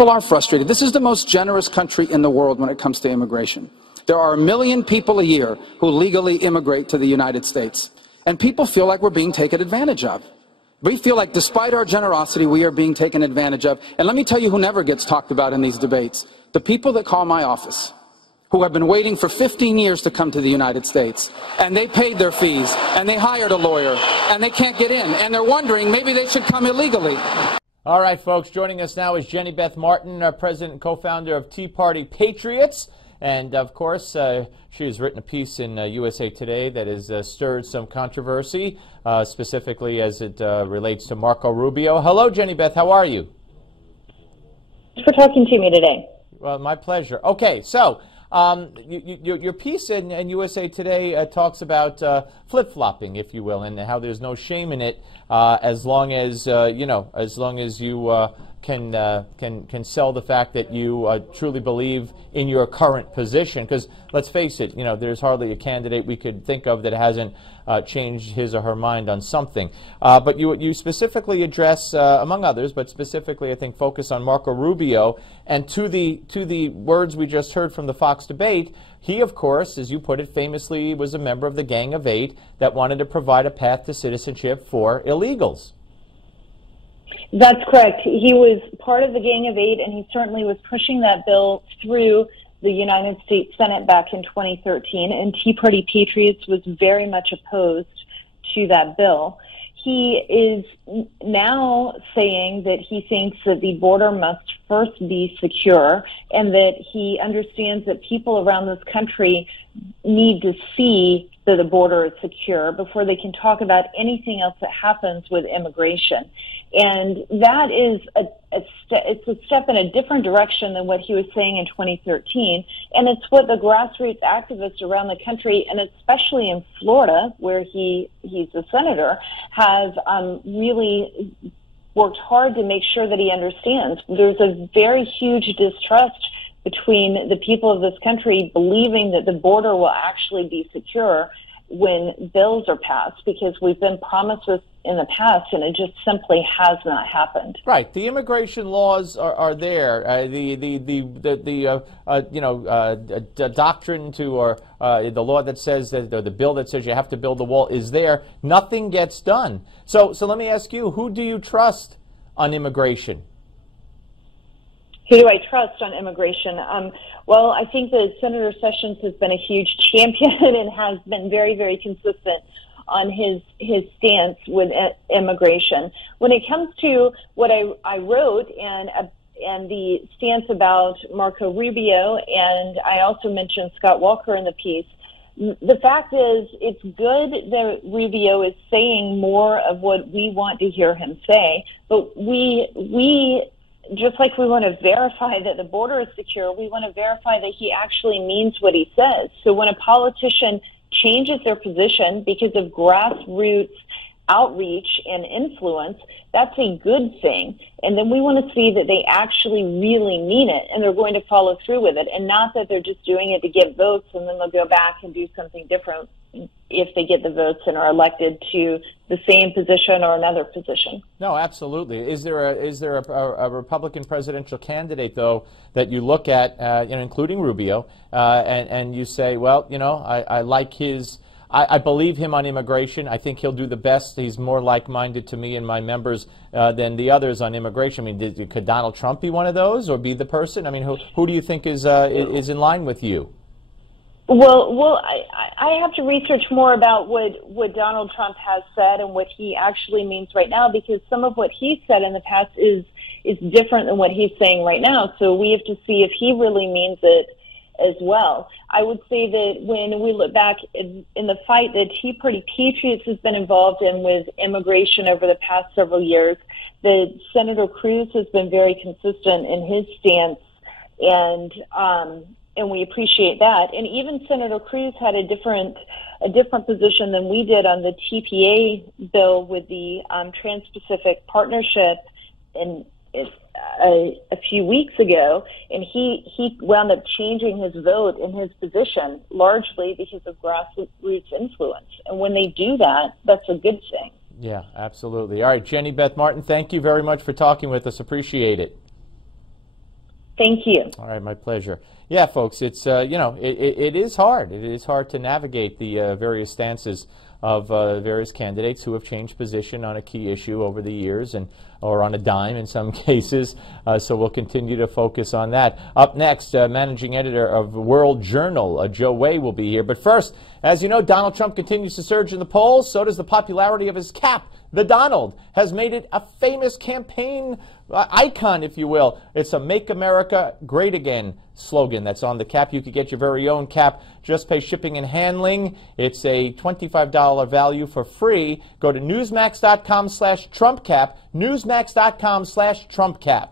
people are frustrated. This is the most generous country in the world when it comes to immigration. There are 1 million people a year who legally immigrate to the United States. And people feel like we're being taken advantage of. We feel like despite our generosity, we are being taken advantage of. And let me tell you who never gets talked about in these debates. The people that call my office, who have been waiting for 15 years to come to the United States. And they paid their fees, and they hired a lawyer, and they can't get in. And they're wondering maybe they should come illegally. All right, folks, joining us now is Jenny Beth Martin, president and co-founder of Party Patriots. And, of course, she has written a piece in USA Today that has stirred some controversy, specifically as it relates to Marco Rubio. Hello, Jenny Beth. How are you? Thanks for talking to me today. Well, my pleasure. Okay, so your piece in USA Today talks about flip-flopping, if you will, and how there's no shame in it as long as, as long as you can sell the fact that you truly believe in your current position. Because let's face it, there's hardly a candidate we could think of that hasn't changed his or her mind on something. But you specifically address, among others, but specifically I think focus on Marco Rubio, and to the words we just heard from the Fox debate. He, of course, as you put it, famously was a member of the Gang of Eight that wanted to provide a path to citizenship for illegals. That's correct. He was part of the Gang of Eight, and he certainly was pushing that bill through the United States Senate back in 2013, and Tea Party Patriots was very much opposed to that bill. He is now saying that he thinks that the border must first be secure, and that he understands that people around this country need to see that the border is secure before they can talk about anything else that happens with immigration. And that is it's a step in a different direction than what he was saying in 2013. And it's what the grassroots activists around the country, and especially in Florida, where he's a senator, have really worked hard to make sure that he understands. There's a very huge distrust between the people of this country believing that the border will actually be secure when bills are passed, because we've been promised this in the past, and it just simply has not happened. Right. The immigration laws are there. The doctrine to or the law that says that, or the bill that says you have to build the wall is there. Nothing gets done. So let me ask you, who do you trust on immigration? Who do I trust on immigration? Well, I think that Senator Sessions has been a huge champion and has been very, very consistent on his stance with immigration. When it comes to what I wrote and the stance about Marco Rubio, and I also mentioned Scott Walker in the piece, the fact is it's good that Rubio is saying more of what we want to hear him say, but we just like we want to verify that the border is secure, we want to verify that he actually means what he says. So when a politician changes their position because of grassroots outreach and influence, that's a good thing. And then we want to see that they actually really mean it and they're going to follow through with it, and not that they're just doing it to get votes and then they'll go back and do something different if they get the votes and are elected to the same position or another position. No, absolutely. Is there a Republican presidential candidate, though, that you look at, including Rubio, and you say, well, I like his, I believe him on immigration. I think he'll do the best. He's more like-minded to me and my members than the others on immigration. I mean, could Donald Trump be one of those, or be the person? I mean, who do you think is in line with you? Well, I have to research more about what Donald Trump has said and what he actually means right now, because some of what he said in the past is different than what he's saying right now. So we have to see if he really means it as well. I would say that when we look back in the fight that Tea Party Patriots has been involved in with immigration over the past several years, that Senator Cruz has been very consistent in his stance, and we appreciate that. And even Senator Cruz had a different position than we did on the TPA bill with the Trans-Pacific Partnership a few weeks ago, and he wound up changing his vote and his position largely because of grassroots influence. And when they do that, that's a good thing. Yeah, absolutely. All right, Jenny Beth Martin, thank you very much for talking with us. Appreciate it. Thank you. All right, my pleasure. Yeah, folks, it's it is hard. It is hard to navigate the various stances of various candidates who have changed position on a key issue over the years, or on a dime in some cases. So we'll continue to focus on that. Up next, managing editor of World Journal, Joe Way, will be here. But first, as you know, Donald Trump continues to surge in the polls. So does the popularity of his cap. The Donald has made it a famous campaign icon, if you will. It's a Make America Great Again slogan that's on the cap. You could get your very own cap. Just pay shipping and handling. It's a $25 value for free. Go to newsmax.com/TrumpCap, newsmax.com/TrumpCap.